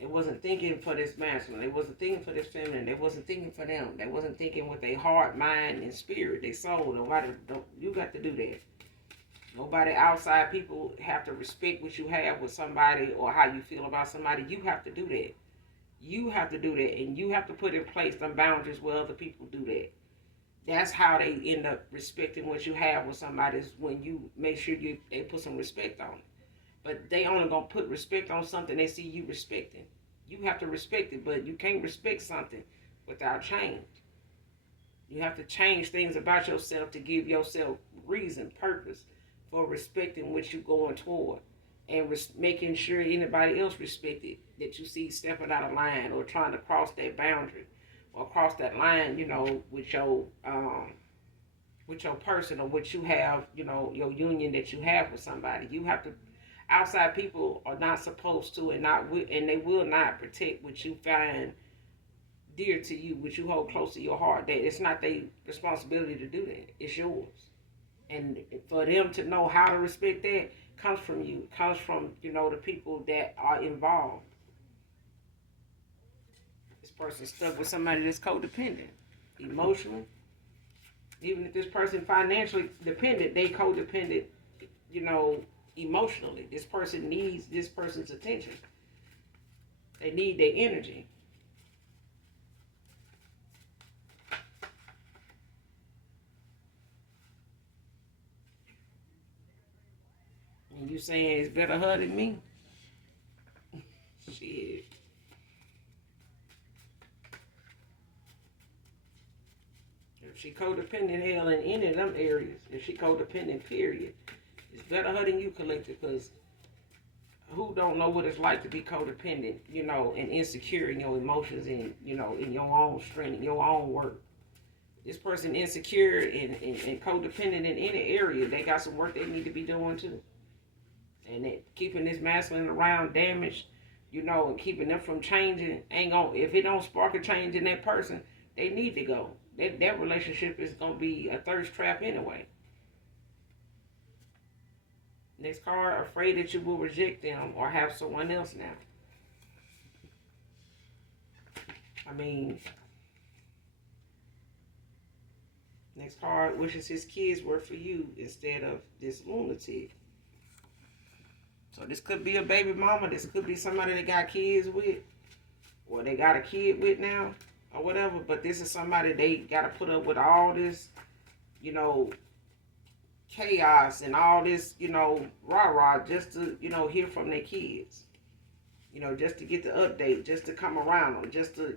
They wasn't thinking for this masculine. They wasn't thinking for this feminine. They wasn't thinking for them. They wasn't thinking with their heart, mind, and spirit, their soul. You got to do that. Nobody outside people have to respect what you have with somebody or how you feel about somebody. You have to do that. You have to do that, and you have to put in place some boundaries where other people do that. That's how they end up respecting what you have with somebody, is when you make sure they put some respect on it. But they only gonna put respect on something they see you respecting. You have to respect it, but you can't respect something without change. You have to change things about yourself to give yourself reason, purpose for respecting what you're going toward, and making sure anybody else respect it that you see stepping out of line or trying to cross that boundary or cross that line, with your person, or what you have, your union that you have with somebody. You have to. Outside people are not supposed to, and they will not protect what you find dear to you, what you hold close to your heart. That it's not their responsibility to do that. It's yours. And for them to know how to respect that comes from you. It comes from, the people that are involved. This person's stuck with somebody that's codependent, emotionally. Even if this person financially dependent, they codependent, emotionally. This person needs this person's attention. They need their energy. And you saying it's better her than me? Shit. If she codependent, hell, in any of them areas, if she codependent, period, it's better her than you, collective, because who don't know what it's like to be codependent, and insecure in your emotions and, in your own strength, in your own work. This person insecure and codependent in any area, they got some work they need to be doing too. And keeping this masculine around damaged, and keeping them from changing, ain't gonna, if it don't spark a change in that person, they need to go. That relationship is gonna be a thirst trap anyway. Next card, afraid that you will reject them or have someone else now. Next card, wishes his kids were for you instead of this lunatic. So this could be a baby mama. This could be somebody that got kids with, or they got a kid with now, or whatever. But this is somebody they got to put up with all this, chaos and all this, rah-rah, just to, hear from their kids. Just to get the update, just to come around them, just to,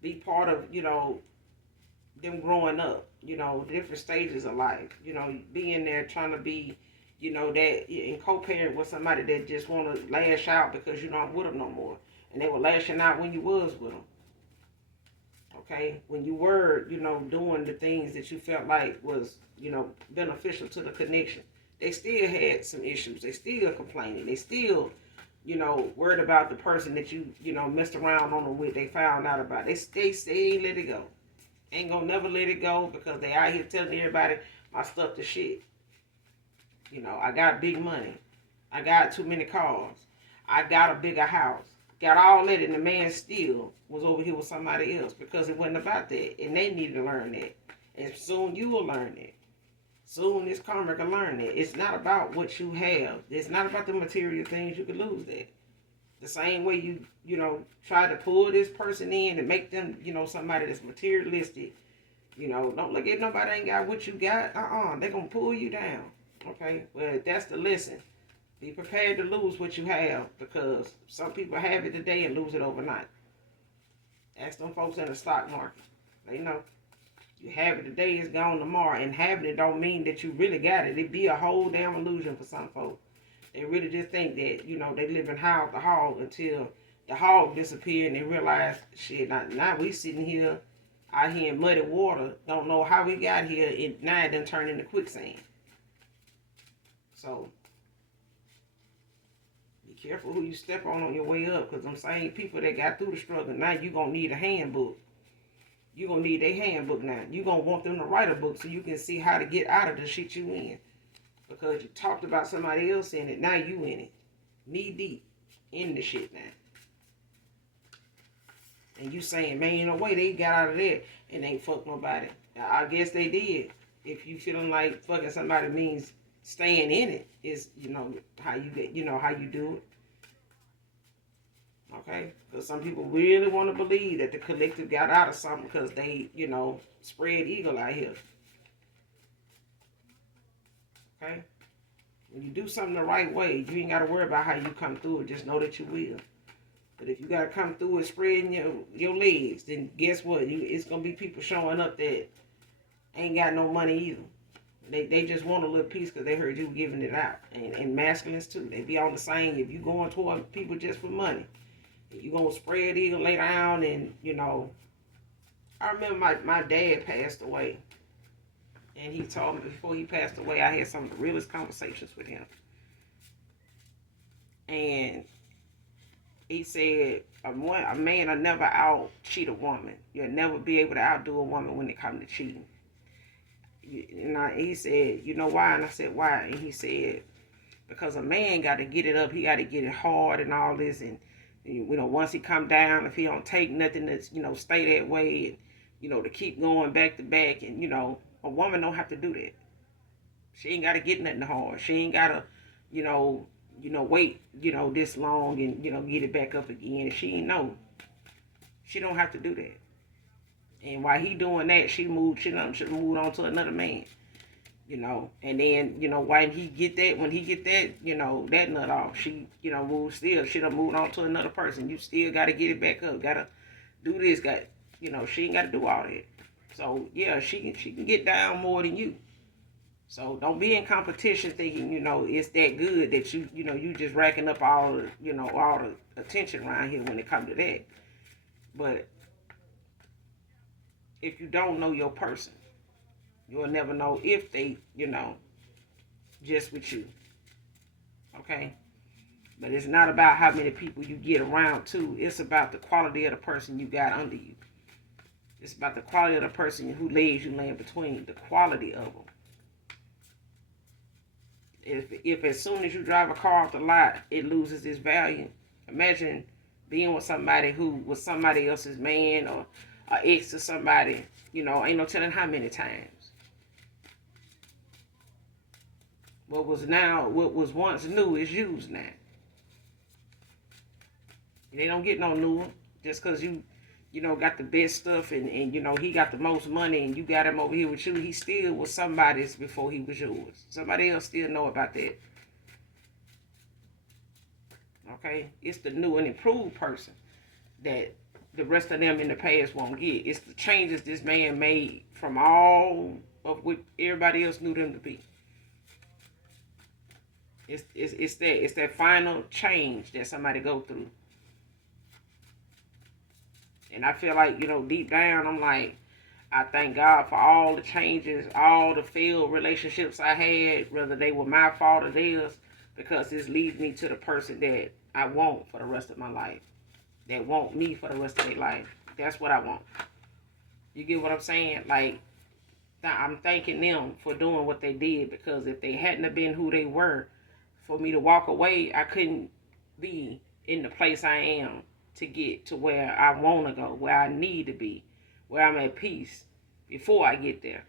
be part of, them growing up, different stages of life, being there trying to be, that and co-parent with somebody that just want to lash out because you're not with them no more. And they were lashing out when you was with them. Okay? When you were, doing the things that you felt like was, beneficial to the connection. They still had some issues. They still complaining. They still, worried about the person that you, messed around on them with. They found out about. They ain't let it go. Ain't gonna never let it go because they out here telling everybody my stuff to shit. I got big money. I got too many cars. I got a bigger house. Got all that, and the man still was over here with somebody else because it wasn't about that. And they needed to learn that. And soon you will learn that. Soon this karmic will learn that. It's not about what you have. It's not about the material things. You could lose that. The same way you try to pull this person in and make them, somebody that's materialistic. Don't look at nobody ain't got what you got. They're going to pull you down. Okay? Well, that's the lesson. Be prepared to lose what you have, because some people have it today and lose it overnight. Ask them folks in the stock market. They know. You have it today, it's gone tomorrow. And having it don't mean that you really got it. It be a whole damn illusion for some folks. They really just think that, they live in hall to hall until The hog disappeared and they realized, shit, now we sitting here out here in muddy water, don't know how we got here, and now it done turned into quicksand. So, be careful who you step on your way up, because them same people that got through the struggle, now you going to need a handbook. You're going to need their handbook now. You're going to want them to write a book so you can see how to get out of the shit you in. Because you talked about somebody else in it, now you in it. Knee deep in the shit now. And you saying, man, ain't no way they got out of there and they ain't fuck nobody. I guess they did. If you feeling like fucking somebody means staying in it, is, how you get, how you do it. Okay? Because some people really want to believe that the collective got out of something because they, spread eagle out here. Okay? When you do something the right way, you ain't got to worry about how you come through it. Just know that you will. But if you got to come through it spreading your legs, then guess what? It's going to be people showing up that ain't got no money either. They just want a little piece because they heard you giving it out. And masculines too. They be on the same, if you going toward people just for money, you going to spread eagle, lay down, and, I remember my dad passed away. And he told me before he passed away, I had some of the realest conversations with him. And he said, a man will never out cheat a woman. You'll never be able to outdo a woman when it comes to cheating. And he said, you know why? And I said, why? And he said, because a man got to get it up. He got to get it hard and all this. And, once he come down, if he don't take nothing that's, stay that way. And, to keep going back to back. And, a woman don't have to do that. She ain't got to get nothing hard. She ain't got to, wait, this long and, get it back up again. She ain't know. She don't have to do that. And while he doing that, she moved on to another man. And then, when he get that, that nut off, she, moved still. She done moved on to another person. You still got to get it back up. Got to do this. She ain't got to do all that. So, yeah, she can get down more than you. So don't be in competition thinking, it's that good that you just racking up all the attention around here when it comes to that. But if you don't know your person, you'll never know if they, just with you. Okay? But it's not about how many people you get around too. It's about the quality of the person you got under you. It's about the quality of the person who legs you lay in between. The quality of them. If as soon as you drive a car off the lot, it loses its value. Imagine being with somebody who was somebody else's man or ex to somebody, ain't no telling how many times. What was once new is used now. They don't get no new one just because you got the best stuff and he got the most money and you got him over here with you. He still was somebody's before he was yours. Somebody else still know about that. Okay? It's the new and improved person that the rest of them in the past won't get. It's the changes this man made from all of what everybody else knew them to be. It's that final change that somebody go through. And I feel like, deep down, I'm like, I thank God for all the changes, all the failed relationships I had, whether they were my fault or theirs, because this leads me to the person that I want for the rest of my life, that want me for the rest of their life. That's what I want. You get what I'm saying? Like, I'm thanking them for doing what they did, because if they hadn't have been who they were, for me to walk away, I couldn't be in the place I am to get to where I want to go, where I need to be, where I'm at peace before I get there.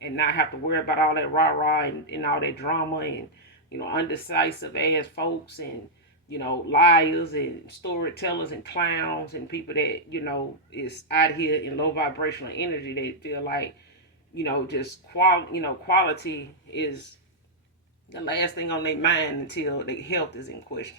And not have to worry about all that rah-rah and all that drama and, undecisive ass folks and, liars and storytellers and clowns and people that, is out here in low vibrational energy. They feel like, just quality is the last thing on their mind until their health is in question.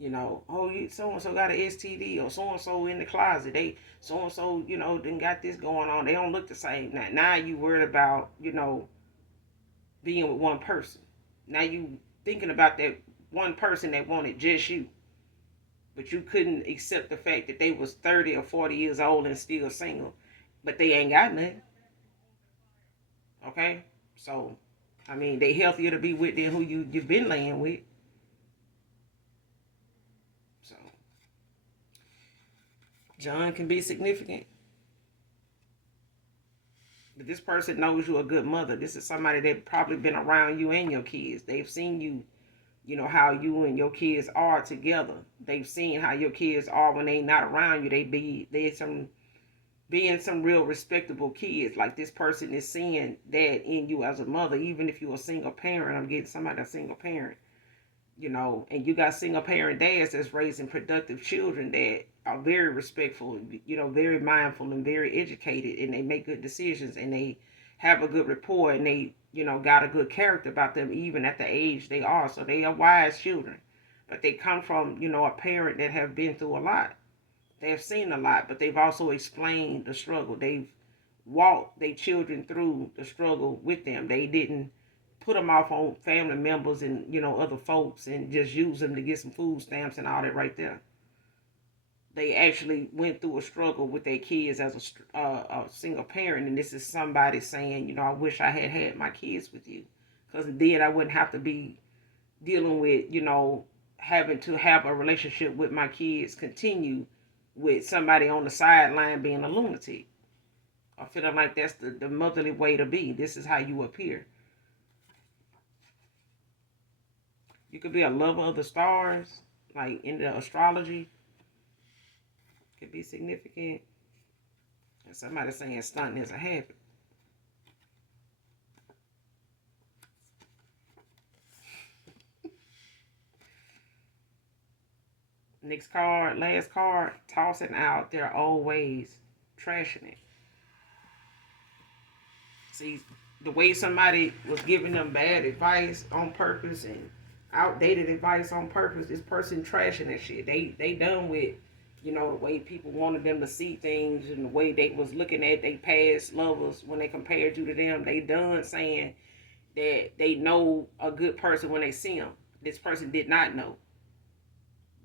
So-and-so got an STD, or so-and-so in the closet. They, so-and-so, done got this going on. They don't look the same. Now you worried about, being with one person. Now you thinking about that one person that wanted just you. but you couldn't accept the fact that they was 30 or 40 years old and still single, but they ain't got nothing. Okay? So, I mean, they healthier to be with than who you've been laying with. So, John can be significant. But this person knows you're a good mother. This is somebody that probably been around you and your kids. They've seen you, you know, how you and your kids are together. They've seen how your kids are when they not around you. They being some real respectable kids. Like, this person is seeing that in you as a mother, even if you're a single parent. I'm getting somebody a single parent, you know, and you got single parent dads that's raising productive children that are very respectful, you know, very mindful and very educated, and they make good decisions, and they have a good rapport, and they, you know, got a good character about them even at the age they are. So they are wise children, but they come from, you know, a parent that have been through a lot. They've seen a lot, but they've also explained the struggle. They've walked their children through the struggle with them. They didn't put them off on family members and, you know, other folks and just use them to get some food stamps and all that right there. They actually went through a struggle with their kids as a single parent, and this is somebody saying, you know, I wish I had had my kids with you, because then I wouldn't have to be dealing with, you know, having to have a relationship with my kids continue with somebody on the sideline being a lunatic. I feel like that's the motherly way to be. This is how you appear. You could be a lover of the stars, like in the astrology. Could be significant. And somebody saying stunting is a habit. Next card, last card, tossing out their old ways, trashing it. See, the way somebody was giving them bad advice on purpose and outdated advice on purpose, this person trashing that shit. They done with, you know, the way people wanted them to see things and the way they was looking at their past lovers when they compared you to them. They done saying that they know a good person when they see them. This person did not know.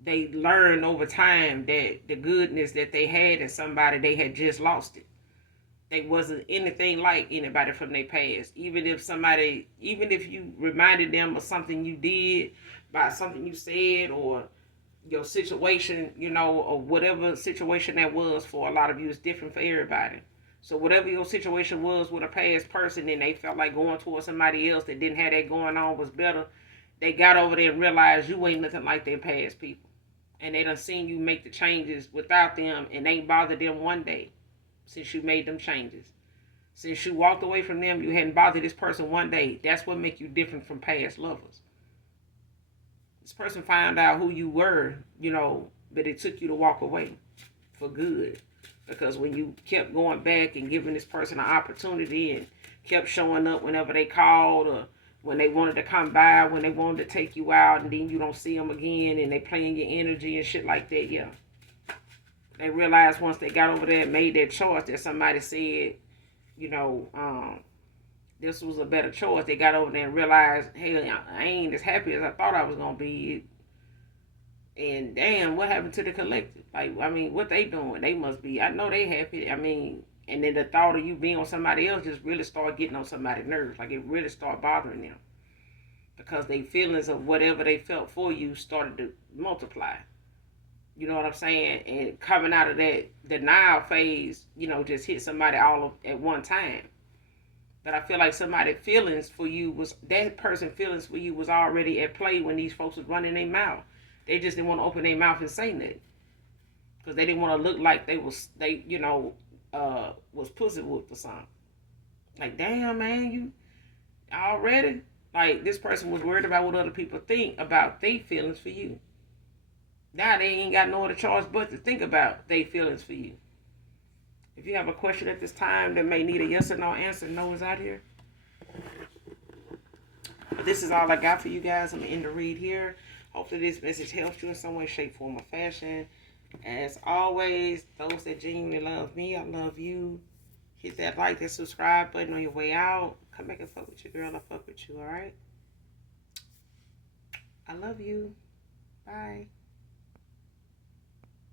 They learned over time that the goodness that they had in somebody, they had just lost it. They wasn't anything like anybody from their past. Even if you reminded them of something you did, by something you said, or your situation, you know, or whatever situation that was, for a lot of you, is different for everybody. So whatever your situation was with a past person, and they felt like going towards somebody else that didn't have that going on was better, they got over there and realized you ain't nothing like their past people. And they done seen you make the changes without them, and ain't bothered them one day since you made them changes. Since you walked away from them, you hadn't bothered this person one day. That's what make you different from past lovers. This person found out who you were, you know, but it took you to walk away for good. Because when you kept going back and giving this person an opportunity and kept showing up whenever they called, or when they wanted to come by, when they wanted to take you out, and then you don't see them again and they playing your energy and shit like that, yeah. They realized once they got over there and made that choice that somebody said, you know, this was a better choice. They got over there and realized, hey, I ain't as happy as I thought I was going to be. And damn, what happened to the collective? Like, I mean, what they doing? They must be, I know they happy. I mean, and then the thought of you being on somebody else just really started getting on somebody's nerves. Like, it really started bothering them. Because their feelings of whatever they felt for you started to multiply. You know what I'm saying? And coming out of that denial phase, you know, just hit somebody all at one time. But I feel like somebody's feelings for you was, that person's feelings for you was already at play when these folks was running their mouth. They just didn't want to open their mouth and say nothing. Because they didn't want to look like was pussy whooped or something. Like, damn, man, you already? Like, this person was worried about what other people think about their feelings for you. Now they ain't got no other choice but to think about their feelings for you. If you have a question at this time that may need a yes or no answer, no is out here. But this is all I got for you guys. I'm going to end the read here. Hopefully this message helps you in some way, shape, form, or fashion. As always, those that genuinely love me, I love you. Hit that like, that subscribe button on your way out. Come back and fuck with your girl. I fuck with you, alright? I love you. Bye.